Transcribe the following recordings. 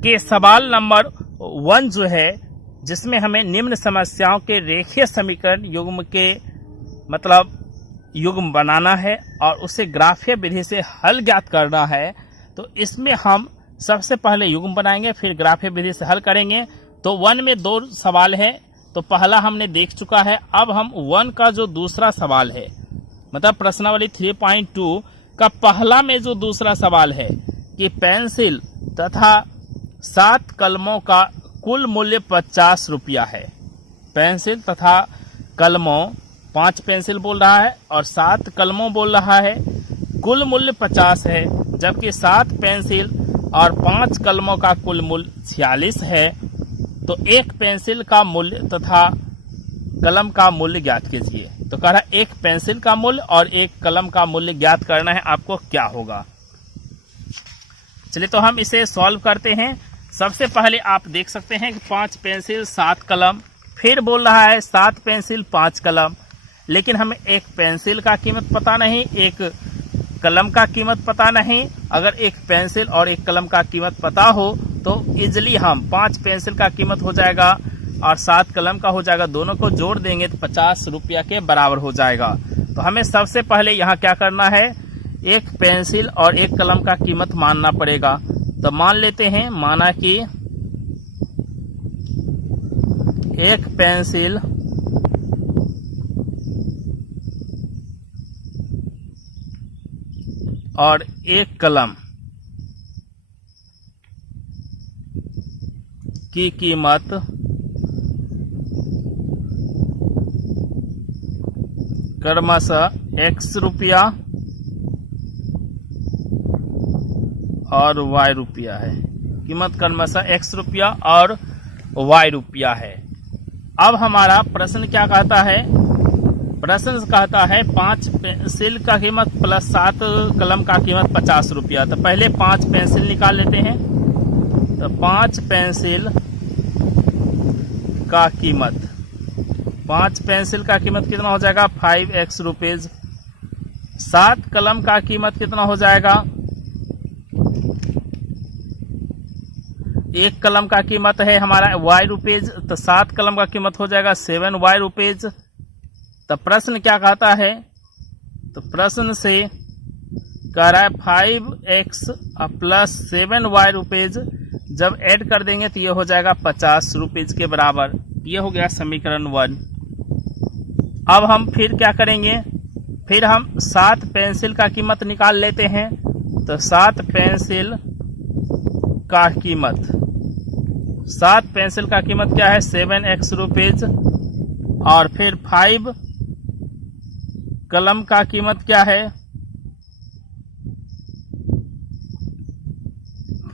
के सवाल नंबर 1 जो है, जिसमें हमें निम्न समस्याओं के रेखीय समीकरण युग्म के मतलब युग्म बनाना है और उसे ग्राफीय विधि से हल ज्ञात करना है। तो इसमें हम सबसे पहले युग्म बनाएंगे, फिर ग्राफीय विधि से हल करेंगे। तो 1 में 2 सवाल है, तो पहला हमने देख चुका है। अब हम 1 का जो दूसरा सवाल है, मतलब प्रश्नावली 3.2 का पहला में जो दूसरा सवाल है कि पेंसिल तथा 7 कलमों का कुल मूल्य 50 रुपया है। पेंसिल तथा कलमों, 5 पेंसिल बोल रहा है और 7 कलमों बोल रहा है, कुल मूल्य 50 है, जबकि 7 पेंसिल और 5 कलमों का कुल मूल्य 46 है। तो एक पेंसिल का मूल्य तथा कलम का मूल्य ज्ञात कीजिए। तो कह रहा है एक पेंसिल का मूल्य और एक कलम का मूल्य ज्ञात करना है, आपको क्या होगा। चलिए तो हम इसे सॉल्व करते हैं। सबसे पहले आप देख सकते हैं कि 5 पेंसिल 7 कलम, फिर बोल रहा है 7 पेंसिल 5 कलम, लेकिन हमें एक पेंसिल का कीमत पता नहीं, एक कलम का कीमत पता नहीं। अगर एक पेंसिल और एक कलम का कीमत पता हो तो इजिली हम 5 पेंसिल का कीमत हो जाएगा और 7 कलम का हो जाएगा, दोनों को जोड़ देंगे तो 50 रुपया के बराबर हो जाएगा। तो हमें सबसे पहले यहाँ क्या करना है, एक पेंसिल और एक कलम का कीमत मानना पड़ेगा। तो मान लेते हैं, माना कि एक पेंसिल और एक कलम की कीमत क्रमशः X रुपया और Y रुपया है। कीमत क्रमशः X रुपया और Y रुपया है। अब हमारा प्रश्न क्या कहता है, प्रश्न कहता है 5 पेंसिल का कीमत प्लस 7 कलम का कीमत 50 रुपया। तो पहले 5 पेंसिल निकाल लेते हैं। तो 5 पेंसिल का कीमत, 5 पेंसिल का कीमत कितना हो जाएगा 5x रुपीज। 7 कलम का कीमत कितना हो जाएगा, एक कलम का कीमत है हमारा y रुपीज, तो 7 कलम का कीमत हो जाएगा 7y रुपीज। तो प्रश्न क्या कहता है, तो प्रश्न से कह रहा है 5x प्लस 7y रुपीज, जब ऐड कर देंगे तो ये हो जाएगा 50 रुपीज के बराबर। ये हो गया समीकरण 1। अब हम फिर क्या करेंगे, फिर हम 7 पेंसिल का कीमत निकाल लेते हैं। तो 7 पेंसिल का कीमत, 7 पेंसिल का कीमत क्या है 7x रुपीज, और फिर 5 कलम का कीमत क्या है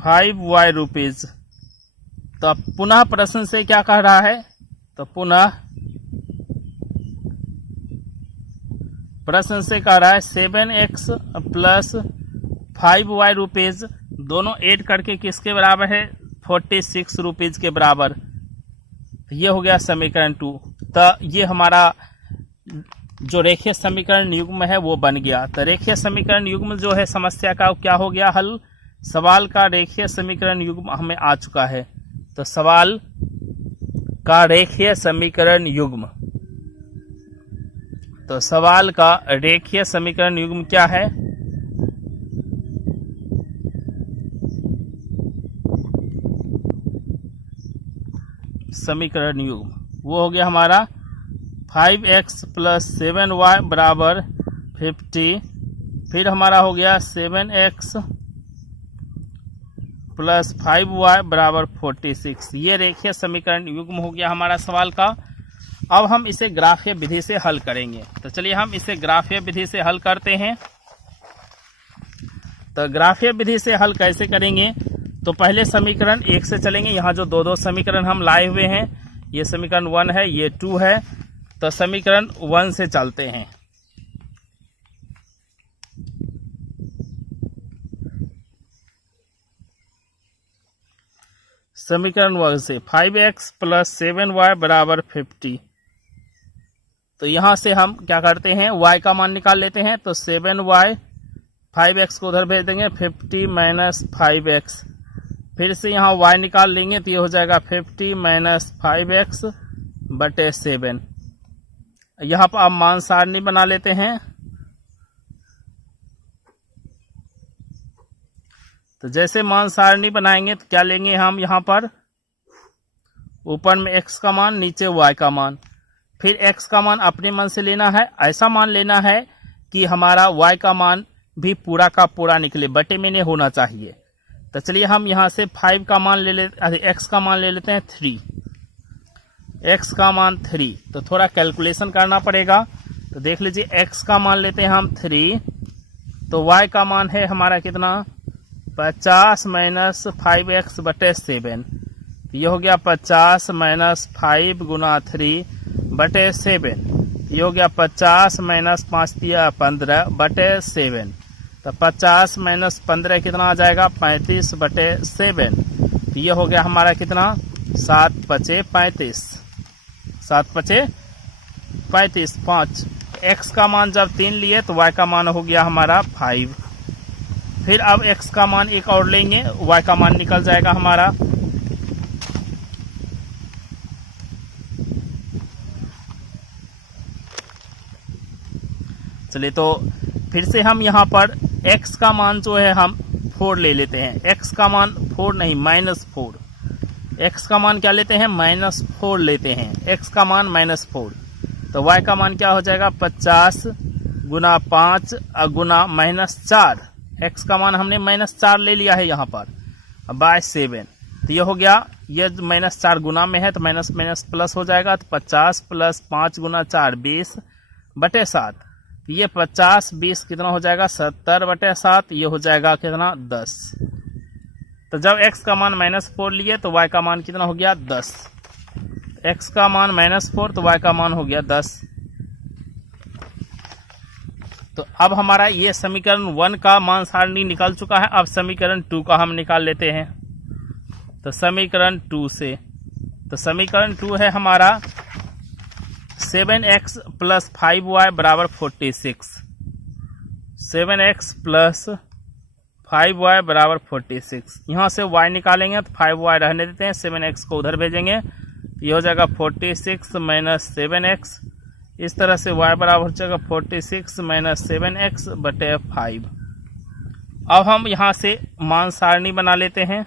5y रुपीज। तो पुनः प्रश्न से क्या कह रहा है, तो पुनः प्रश्न से कह रहा है 7x प्लस 5y रुपीज, दोनों ऐड करके किसके बराबर है 46 रुपीज के बराबर। ये हो गया समीकरण 2। तो ये हमारा जो रेखीय समीकरण युग्म है वो बन गया। तो रेखीय समीकरण युग्म जो है समस्या का क्या हो गया हल, सवाल का रेखीय समीकरण युग्म हमें आ चुका है। तो सवाल का रेखीय समीकरण युग्म, तो सवाल का रेखीय समीकरण युग्म क्या है, समीकरण युग्म वो हो गया हमारा 5x प्लस 7y बराबर 50, फिर हमारा हो गया 7x प्लस 5y बराबर 46। ये रेखीय समीकरण युग्म हो गया हमारा सवाल का। अब हम इसे ग्राफीय विधि से हल करेंगे। तो चलिए हम इसे ग्राफीय विधि से हल करते हैं। तो ग्राफीय विधि से हल कैसे करेंगे, तो पहले समीकरण 1 से चलेंगे। यहाँ जो 2 समीकरण हम लाए हुए हैं, ये समीकरण 1 है, ये 2 है। तो समीकरण 1 से चलते हैं। समीकरण 1 से 5x प्लस 7y बराबर 50। तो यहां से हम क्या करते हैं, y का मान निकाल लेते हैं। तो 7y, 5x को उधर भेज देंगे, 50 माइनस 5x फिर से यहाँ y निकाल लेंगे तो ये हो जाएगा 50 माइनस 5x बटे 7। यहाँ पर आप मान सारणी बना लेते हैं। तो जैसे मान सारणी बनाएंगे तो क्या लेंगे हम, यहाँ पर ऊपर में x का मान, नीचे y का मान। फिर x का मान अपने मन से लेना है, ऐसा मान लेना है कि हमारा y का मान भी पूरा का पूरा निकले, बटे में नहीं होना चाहिए। तो चलिए हम यहाँ से 5 का मान ले लेते, x का मान ले लेते हैं 3। x का मान 3, तो थोड़ा कैलकुलेशन करना पड़ेगा। तो देख लीजिए x का मान लेते हैं हम 3, तो y का मान है हमारा कितना, 50 माइनस 5x बटे 7। ये हो गया 50 माइनस 5 गुना 3 बटे 7। ये हो गया 50 माइनस 5 दिया 15 बटे 7। तो 50 माइनस 15 कितना आ जाएगा, 35 बटे 7। तो ये हो गया हमारा कितना, 7 पचे 35, 7 पचे 35, 5। x का मान जब 3 लिए तो y का मान हो गया हमारा 5। फिर अब x का मान एक और लेंगे, y का मान निकल जाएगा हमारा। चलिए तो फिर से हम यहाँ पर x का मान जो है हम 4 ले लेते हैं। x का मान 4 नहीं, -4। x का मान क्या लेते हैं, -4 लेते हैं। x का मान -4। तो y का मान क्या हो जाएगा, 50 गुना 5 गुना -4। x का मान हमने -4 ले लिया है यहाँ पर, बाय 7। तो ये हो गया, ये -4 गुना में है तो माइनस माइनस प्लस हो जाएगा। तो 50 प्लस 5 गुना 4 20 बटे 7। ये 50 20 कितना हो जाएगा, 70 बटे 7। ये हो जाएगा कितना, 10। तो जब x का मान -4 लिए तो y का मान कितना हो गया, 10। x का मान -4 तो y का मान हो गया 10। तो अब हमारा ये समीकरण 1 का मान सारणी निकल चुका है। अब समीकरण 2 का हम निकाल लेते हैं। तो समीकरण 2 से, तो समीकरण 2 है हमारा 7x प्लस 5y बराबर 46। 7x प्लस 5y बराबर 46। यहाँ से y निकालेंगे तो 5y रहने देते हैं, 7x को उधर भेजेंगे। ये हो जाएगा 46 माइनस 7x। इस तरह से y बराबर हो जाएगा 46 माइनस 7x बटे 5। अब हम यहाँ से मान सारणी बना लेते हैं।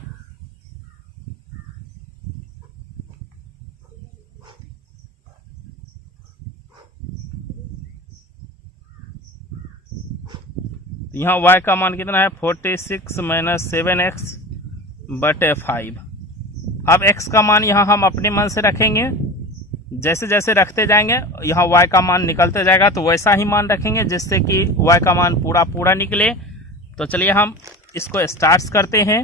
यहाँ y का मान कितना है, 46 माइनस 7x बटे 5। अब x का मान यहाँ हम अपने मन से रखेंगे। जैसे जैसे रखते जाएंगे यहाँ y का मान निकलते जाएगा, तो वैसा ही मान रखेंगे जिससे कि y का मान पूरा पूरा निकले। तो चलिए हम इसको स्टार्ट करते हैं।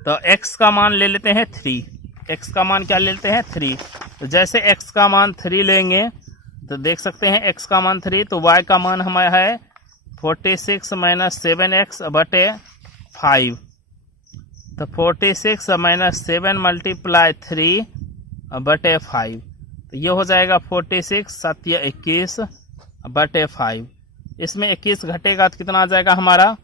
तो x का मान ले लेते हैं 3। x का मान क्या ले लेते हैं, 3। तो जैसे x का मान 3 लेंगे तो देख सकते हैं x का मान 3, तो y का मान हमारा है 46 माइनस 7x बटे 5। तो 46 माइनस 7 मल्टीप्लाई 3 बटे 5। तो ये हो जाएगा 46 7 21 बटे 5। इसमें 21 घटेगा तो कितना आ जाएगा हमारा,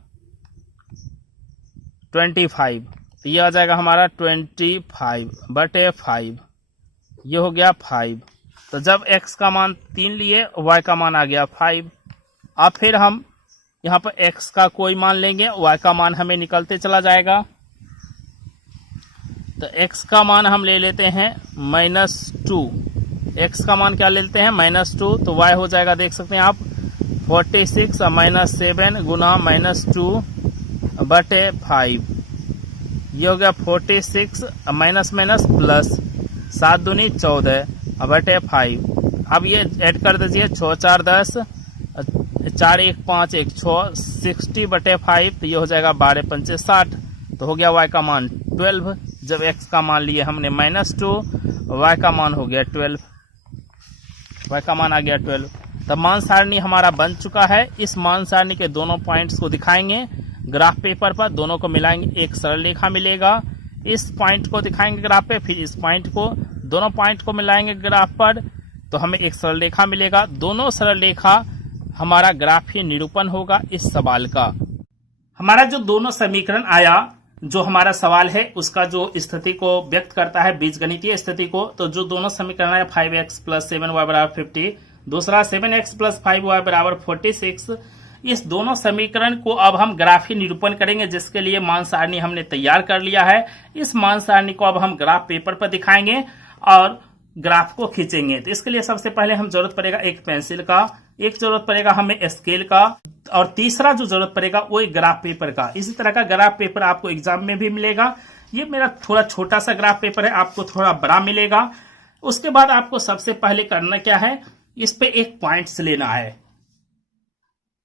25। तो ये आ जाएगा हमारा 25 बटे 5। ये हो गया 5। तो जब x का मान 3 लिए, y का मान आ गया 5। अब फिर हम यहाँ पर x का कोई मान लेंगे, y का मान हमें निकलते चला जाएगा। तो x का मान हम ले लेते हैं -2। x का मान क्या ले लेते हैं, -2। तो y हो जाएगा, देख सकते हैं आप, 46 माइनस 7 गुना -2 बटे 5। ये हो गया 46 माइनस माइनस प्लस 7 दूनी 14 बटे 5। अब ये ऐड कर दीजिए, 6 4 10, 4 1 5 1 6, 60 बटे 5। तो ये हो जाएगा 12 5 60। तो हो गया y का मान 12। जब x का मान लिए हमने -2, y का मान हो गया 12, y का मान आ गया 12। तब मान सारणी हमारा बन चुका है। इस मान सारणी के दोनों पॉइंट्स को दिखाएंगे ग्राफ पेपर पर, दोनों को मिलाएंगे, एक सरल रेखा मिलेगा। इस पॉइंट को दिखाएंगे ग्राफ पे, फिर इस पॉइंट को, दोनों पॉइंट को मिलाएंगे ग्राफ पर, तो हमें एक सरल रेखा मिलेगा। दोनों सरल रेखा हमारा ग्राफीय निरूपण होगा इस सवाल का। हमारा जो दोनों समीकरण आया, जो हमारा सवाल है उसका जो स्थिति को व्यक्त करता है, बीजगणितीय स्थिति को, तो जो दोनों समीकरण है 5x + 7y = 50, दूसरा 7x + 5y = 46, इस दोनों समीकरण को अब हम ग्राफीय निरूपण करेंगे, जिसके लिए मान सारणी हमने तैयार कर लिया है। इस मान सारणी को अब हम ग्राफ पेपर पर दिखाएंगे और ग्राफ को खींचेंगे। तो इसके लिए सबसे पहले हम जरूरत पड़ेगा एक पेंसिल का, एक जरूरत पड़ेगा हमें स्केल का, और तीसरा जो जरूरत पड़ेगा वो एक ग्राफ पेपर का। इसी तरह का ग्राफ पेपर आपको एग्जाम में भी मिलेगा। ये मेरा थोड़ा छोटा सा ग्राफ पेपर है, आपको थोड़ा बड़ा मिलेगा। उसके बाद आपको सबसे पहले करना क्या है, इस पे एक पॉइंट्स लेना है।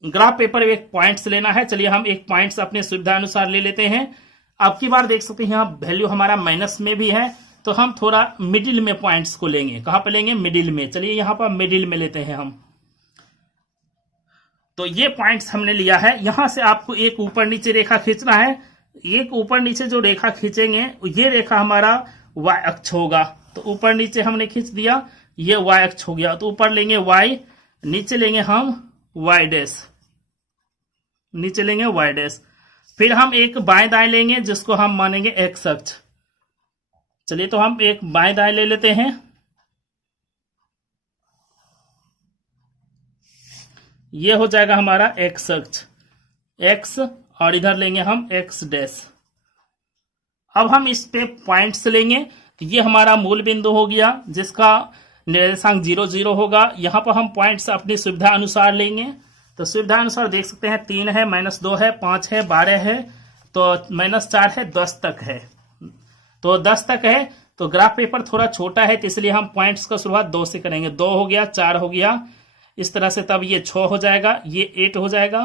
ग्राफ पेपर में एक पॉइंट्स लेना है। चलिए हम एक पॉइंट्स अपने सुविधा अनुसार ले लेते हैं। अब की बार देख सकते हैं यहाँ वैल्यू हमारा माइनस में भी है, तो हम थोड़ा मिडिल में पॉइंट्स को लेंगे। कहां पे लेंगे? मिडिल में। चलिए यहां पर मिडिल में लेते हैं हम। तो ये पॉइंट्स हमने लिया है। यहां से आपको एक ऊपर नीचे रेखा खींचना है। एक ऊपर नीचे जो रेखा खींचेंगे, ये रेखा हमारा y अक्ष होगा। तो ऊपर नीचे हमने खींच दिया, ये y अक्ष हो गया। तो ऊपर लेंगे y, नीचे लेंगे हम y डैश, नीचे लेंगे y डैश। फिर हम एक बाएं दाएं लेंगे, जिसको हम मानेंगे x अक्ष। चलिए तो हम एक बाएं दाएं ले लेते हैं। ये हो जाएगा हमारा x अक्ष, x, और इधर लेंगे हम x डैश। अब हम इस पे पॉइंट्स लेंगे। तो ये हमारा मूल बिंदु हो गया, जिसका निर्देशांक 0 0 होगा। यहां पर हम पॉइंट्स अपनी सुविधा अनुसार लेंगे। तो सुविधा अनुसार देख सकते हैं 3 है, -2 है, 5 है, 12 है, तो -4 है, 10 तक है। तो 10 तक है। तो ग्राफ पेपर थोड़ा छोटा है, तो इसलिए हम पॉइंट्स का शुरुआत 2 से करेंगे। 2 हो गया, 4 हो गया, इस तरह से। तब ये 6 हो जाएगा, ये 8 हो जाएगा,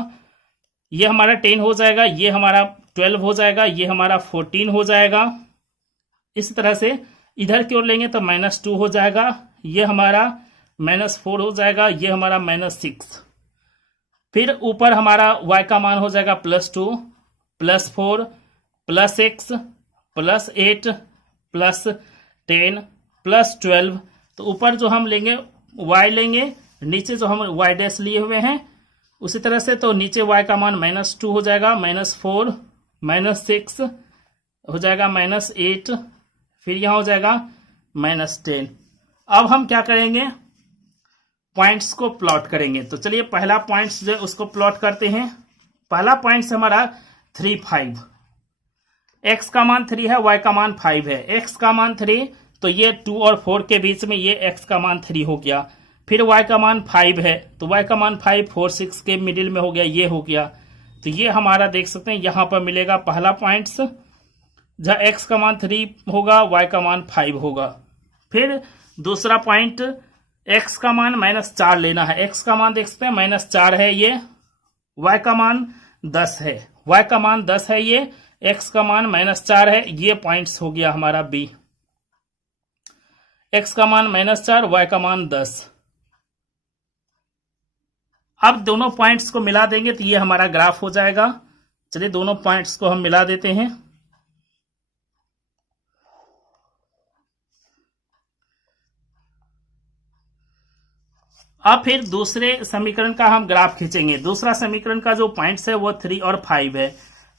ये हमारा 10 हो जाएगा, ये हमारा 12 हो जाएगा, ये हमारा 14 हो जाएगा। इस तरह से इधर की ओर लेंगे तो -2 हो जाएगा, ये हमारा -4 हो जाएगा, ये हमारा -6। फिर ऊपर हमारा y का मान हो जाएगा +2, +4, +6, +8, +10, +12। तो ऊपर जो हम लेंगे y लेंगे, नीचे जो हम y डैश लिए हुए हैं उसी तरह से। तो नीचे y का मान -2 हो जाएगा, -4, -6 हो जाएगा, -8, फिर यहां हो जाएगा -10। अब हम क्या करेंगे, पॉइंट्स को प्लॉट करेंगे। तो चलिए पहला पॉइंट्स जो है उसको प्लॉट करते हैं। पहला पॉइंट्स हमारा 3, 5। x का मान 3 है, y का मान 5 है। x का मान 3, तो ये 2 और 4 के बीच में ये x का मान 3 हो गया। फिर y का मान 5 है, तो y का मान 5, 4, 6 के मिडिल में हो गया, ये हो गया। तो ये हमारा देख सकते हैं यहां पर मिलेगा पहला पॉइंट्स, जहां x का मान 3 होगा, y का मान 5 होगा। फिर दूसरा पॉइंट, x का मान -4 लेना है। x का मान देख सकते हैं -4 है ये, y का मान 10 है, y का मान 10 है ये, x का मान -4 है, ये पॉइंट्स हो गया हमारा b। x का मान -4, y का मान 10। अब दोनों पॉइंट्स को मिला देंगे तो ये हमारा ग्राफ हो जाएगा। चलिए दोनों पॉइंट्स को हम मिला देते हैं। अब फिर दूसरे समीकरण का हम ग्राफ खींचेंगे। दूसरा समीकरण का जो पॉइंट्स है वो 3 और 5 है।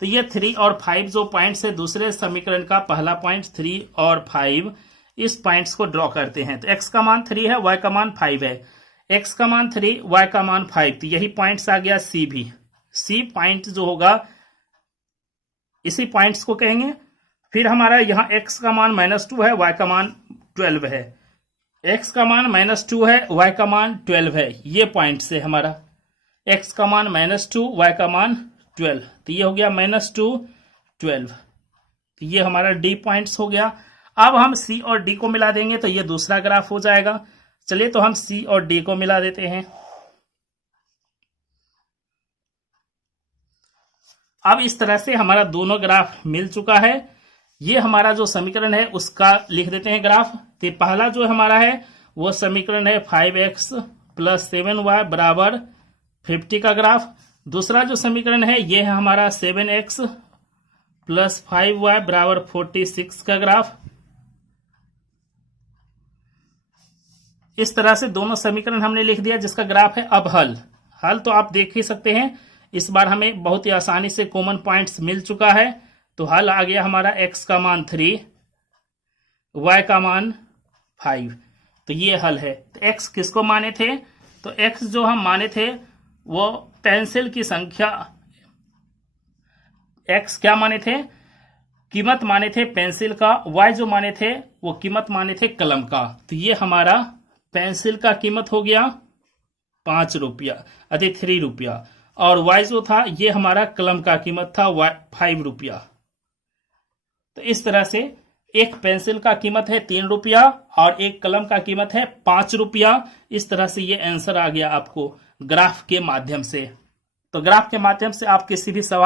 तो ये 3 और 5 जो पॉइंट्स है दूसरे समीकरण का, पहला पॉइंट 3 और 5, इस पॉइंट्स को ड्रॉ करते हैं। तो x का मान 3 है, y का मान 5 है। x का मान 3, y का मान 5, तो यही पॉइंट्स आ गया c भी। c पॉइंट जो होगा इसी पॉइंट्स को कहेंगे। फिर हमारा यहाँ x का मान -2 है, y का मान 12 है। x का मान -2 है, y का मान 12 है, ये पॉइंट से हमारा x का मान -2, y का मान 12, तो ये हो गया -2, 12। तो ये हमारा d पॉइंट्स हो गया। अब हम c और d को मिला देंगे तो ये दूसरा ग्राफ हो जाएगा। चलिए तो हम c और d को मिला देते हैं। अब इस तरह से हमारा दोनों ग्राफ मिल चुका है। ये हमारा जो समीकरण है उसका लिख देते हैं ग्राफ। तो पहला जो हमारा है वो समीकरण है 5x + 7y = 50 का ग्राफ। दूसरा जो समीकरण है ये है हमारा 7x + 5y = 46 का ग्राफ। इस तरह से दोनों समीकरण हमने लिख दिया, जिसका ग्राफ है। अब हल। हल तो आप देख ही सकते हैं, इस बार हमें बहुत ही आसानी से कॉमन पॉइंट्स मिल चुका है। तो हल आ गया हमारा x का मान 3, y का मान 5। तो ये हल है। तो x किसको माने थे? तो x जो हम माने थे वो पेंसिल की संख्या, x क्या माने थे? कीमत माने थे पेंसिल का। y जो माने थे वो कीमत माने थे कलम का। तो ये हमारा पेंसिल का कीमत हो गया 5 रुपया, 3 रुपया, और y जो था ये हमारा कलम का कीमत था 5 रुपया। तो इस तरह से एक पेंसिल का कीमत है 3 रुपया और एक कलम का कीमत है 5 रुपया। इस तरह से ये आंसर आ गया आपको ग्राफ के माध्यम से। तो ग्राफ के माध्यम से आप किसी भी सवाल